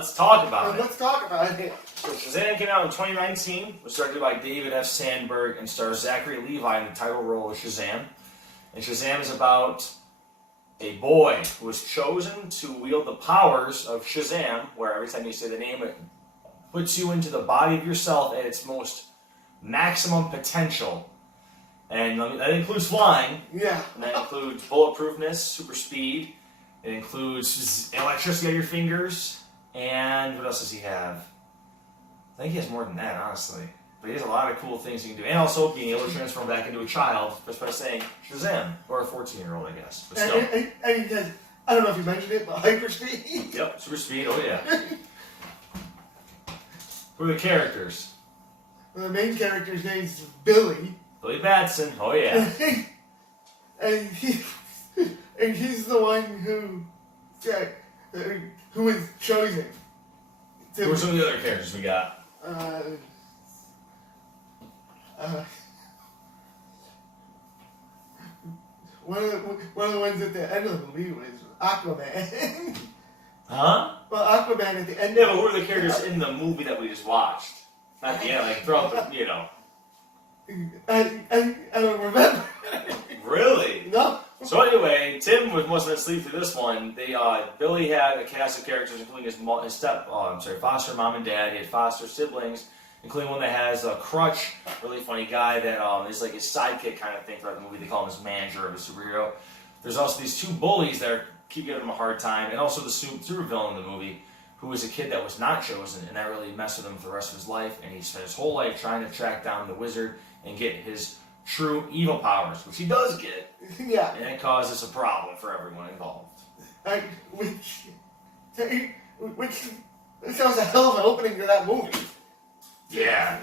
let's talk about it. Let's talk about it. So Shazam came out in 2019. Was directed by David F. Sandberg and stars Zachary Levi in the title role of Shazam. And Shazam is about a boy who was chosen to wield the powers of Shazam, where every time you say the name, it puts you into the body of yourself at its most maximum potential. And that includes flying. Yeah. And that includes bulletproofness, super speed. It includes electricity on your fingers. And what else does he have? I think he has more than that, honestly. But he has a lot of cool things he can do. And also being able to transform back into a child just by saying Shazam. Or a 14-year-old, I guess. But still. And he has, I don't know if you mentioned it, but hyperspeed. Yep, super speed, oh yeah. Who are the characters? Well, the main character's name is Billy. Billy Batson, oh yeah. and he's the one who was chosen. Who are some of the other characters we got? One of the ones at the end of the movie was Aquaman. Huh? Well, Aquaman at the end. Yeah, but who are the characters in the movie that we just watched? Not the end, like throughout the, you know. I don't remember. Really? No. So anyway, Tim must have been asleep through this one. Billy had a cast of characters, including his foster mom and dad. He had foster siblings, including one that has a crutch, really funny guy that is like his sidekick kind of thing throughout the movie. They call him his manager of a superhero. There's also these two bullies that keep giving him a hard time, and also the super villain in the movie, who was a kid that was not chosen, and that really messed with him for the rest of his life. And he spent his whole life trying to track down the wizard and get his true evil powers, which he does get. Yeah. And it causes a problem for everyone involved. Which sounds a hell of an opening to that movie. Yeah.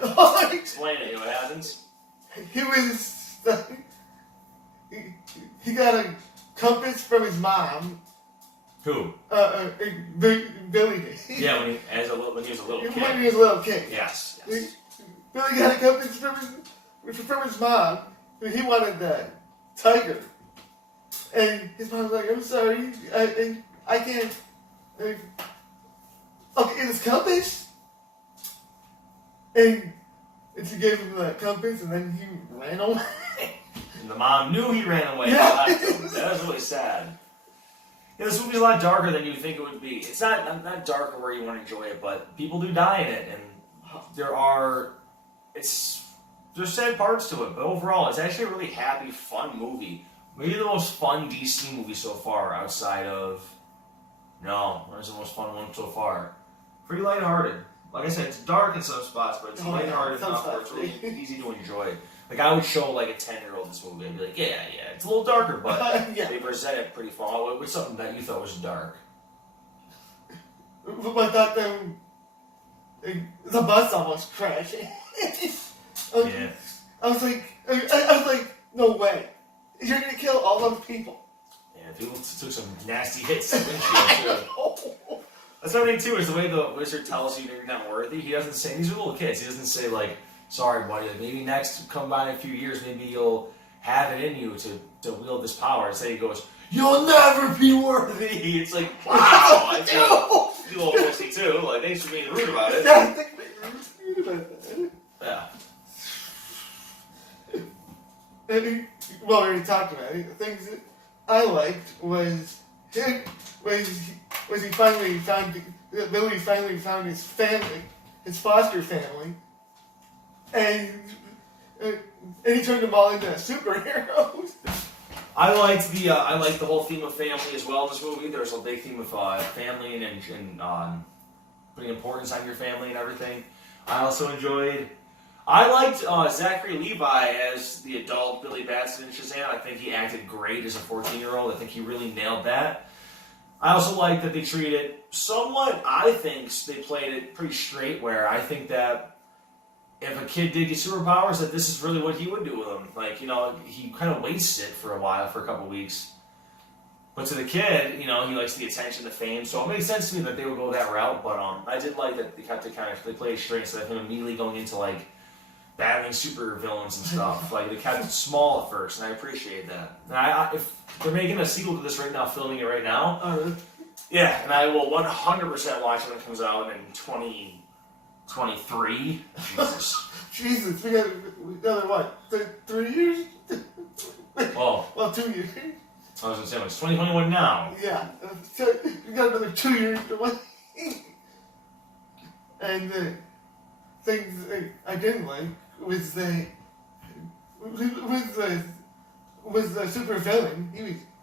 Explain it. What happens? He got a compass from his mom. Who? Billy did. Yeah, when he was a little kid. When he was a little kid. Yes. Billy got a compass from his mom. He wanted the tiger. And his mom was like, I'm sorry, I can't. Okay, this compass? And she gave him the compass, and then he ran away. And the mom knew he ran away. Yeah. That was really sad. Yeah, this movie's a lot darker than you would think it would be. It's not darker where you want to enjoy it, but people do die in it, and there's sad parts to it, but overall, it's actually a really happy, fun movie. Maybe the most fun DC movie so far, outside of... No, where's the most fun one so far? Pretty lighthearted. Like I said, it's dark in some spots, but it's lighthearted enough where it's really easy to enjoy. Like, I would show, like, a 10-year-old this movie and be like, yeah, it's a little darker, but they present it pretty fun. What's something that you thought was dark? I thought the bus almost crashed. Yeah. I was like, no way. You're gonna kill all those people. Yeah, people took some nasty hits to the windshield, too. That's what I think, too, is the way the wizard tells you you're not worthy. He doesn't say, these are little kids, he doesn't say, like, sorry, buddy, like, maybe next, come by in a few years, maybe you'll have it in you to wield this power. Instead he goes, you'll never be worthy. It's like, wow, I feel a little pussy, too. Like, thanks for being rude about it. Yeah, I think we were rude about that. Yeah. Well, we already talked about it. The things that I liked was he finally found Billy finally found his family, his foster family, and he turned them all into superheroes. I liked the whole theme of family as well in this movie. There's a big theme of family and putting importance on your family and everything. I liked Zachary Levi as the adult Billy Batson in Shazam. I think he acted great as a 14-year-old. I think he really nailed that. I also like that they treated somewhat, I think they played it pretty straight, where I think that if a kid did get superpowers, that this is really what he would do with them. Like, he kind of wastes it for a while, for a couple weeks. But to the kid, he likes the attention, the fame, so it makes sense to me that they would go that route, but I did like that they kept it they played it straight instead of him immediately going into, like, battling super villains and stuff. Like, they kept it small at first, and I appreciate that. And if they're making a sequel to this right now, filming it right now, Yeah, and I will 100% watch it when it comes out in 2023. Jesus. Jesus, we got another what? 3 years? Oh, Well, 2 years. I was gonna say it's 2021 now. Yeah, so we got another 2 years to wait. And things I didn't like was the super villain.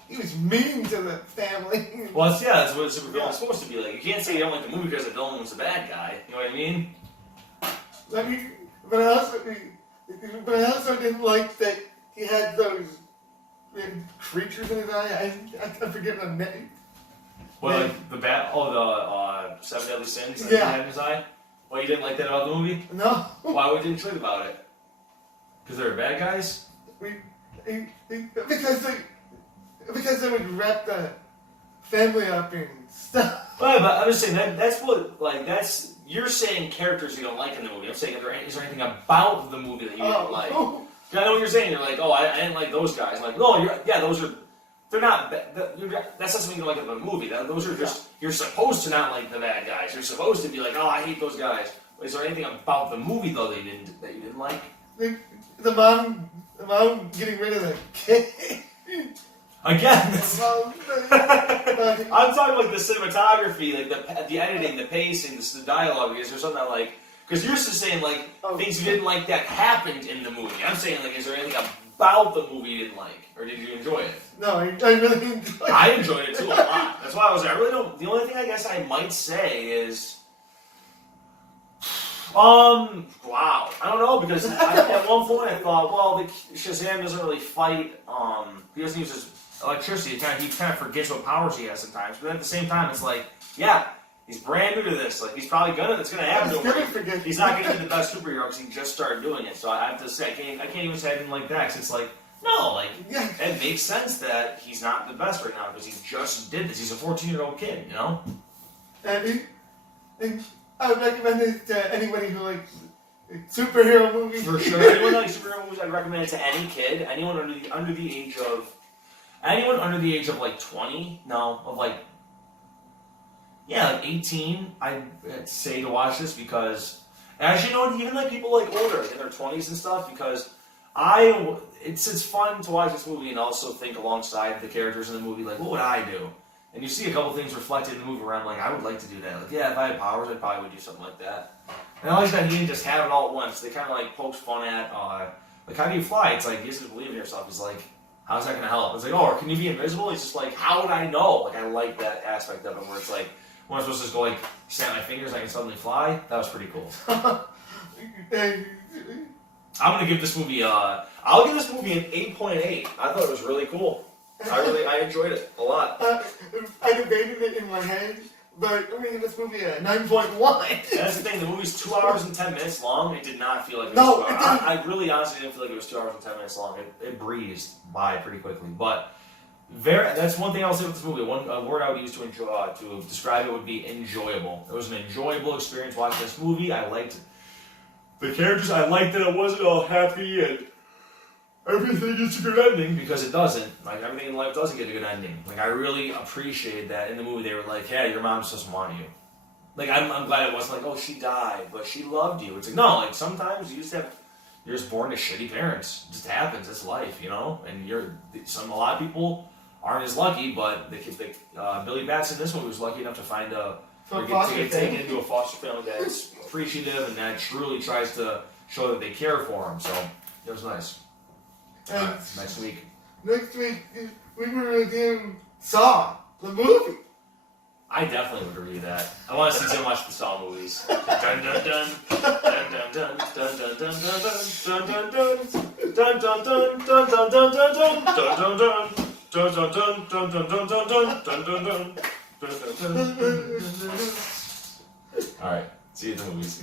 He was mean to the family. Well, that's what a super villain is supposed to be like. You can't say you don't like the movie because the villain was a bad guy. You know what I mean? But I also didn't like that he had those creatures in his eye. I forget the name. What, like the Seven Deadly Sins that he Yeah. had in his eye? Well, you didn't like that about the movie? No. Why would you enjoy about it? Because they were bad guys? Because they would wrap the family up in stuff. Well, but I'm just saying you're saying characters you don't like in the movie. I'm saying, is there anything about the movie that you didn't like? 'Cause I know what you're saying. You're like, I didn't like those guys. I'm like, no, they're not. That's not something you don't like about the movie. Those are just, you're supposed to not like the bad guys. You're supposed to be like, I hate those guys. Is there anything about the movie though that you didn't like? The mom getting rid of the kid. Again, I'm I'm talking like the cinematography, like the editing, the pacing, the dialogue. Is there something that like? Because you're just saying like things you didn't like that happened in the movie. I'm saying like, is there anything about the movie you didn't like, or did you enjoy it? No, I really enjoyed it. I enjoyed it too a lot. That's why I really don't. The only thing I guess I might say is, wow, I don't know, because at one point I thought, well, Shazam doesn't really fight. He doesn't use his electricity. He kind of forgets what powers he has sometimes. But at the same time, it's like, yeah, he's brand new to this. Like, he's probably it's gonna happen to him. He's not gonna be the best superhero because he just started doing it. So I have to say, I can't even say I didn't like that, because it's like, no, like, it makes sense that he's not the best right now because he just did this. He's a 14-year-old kid, you know? And I would recommend it to anybody who likes superhero movies. For sure. Anyone who likes superhero movies, I'd recommend it to any kid. Anyone under the age of like 20, like 18, I'd say to watch this, because actually, even like people like older in their 20s and stuff, because it's fun to watch this movie and also think alongside the characters in the movie, like, what would I do? And you see a couple things reflected in the movie where I'm like, I would like to do that. Like, yeah, if I had powers, I probably would do something like that. And I like that he didn't just have it all at once. They kind of like poked fun at, like, how do you fly? It's like, you just believe in yourself. He's like, how's that going to help? It's like, or can you be invisible? He's just like, how would I know? Like, I like that aspect of it where it's like, when I'm supposed to just go like, snap my fingers, I can suddenly fly. That was pretty cool. I'm going to give this movie, I'll give this movie an 8.8. I thought it was really cool. I enjoyed it a lot. I debated it in my head, but I'm going to give this movie a 9.1. That's the thing, the movie's 2 hours and 10 minutes long. It did not feel like it was 2 hours. I really honestly didn't feel like it was 2 hours and 10 minutes long. It breezed by pretty quickly. But that's one thing I'll say with this movie. One word I would use to describe it would be enjoyable. It was an enjoyable experience watching this movie. I liked the characters. I liked that it wasn't all happy and everything gets a good ending, because it doesn't. Like, everything in life doesn't get a good ending. Like, I really appreciated that in the movie they were like, hey, your mom just doesn't want you. Like, I'm glad it wasn't like, oh, she died, but she loved you. It's like, no, like, sometimes you're just born to shitty parents. It just happens. It's life, you know? And a lot of people aren't as lucky, but Billy Batson in this movie was lucky enough to get taken into a foster family that's appreciative and that truly tries to show that they care for him. So, it was nice. Next week, we were reviewing Saw, the movie. I definitely would review that. I want to see so much the Saw movies. Dun dun dun dun dun dun dun dun dun dun dun dun dun dun dun dun dun. All right, see you in the movies.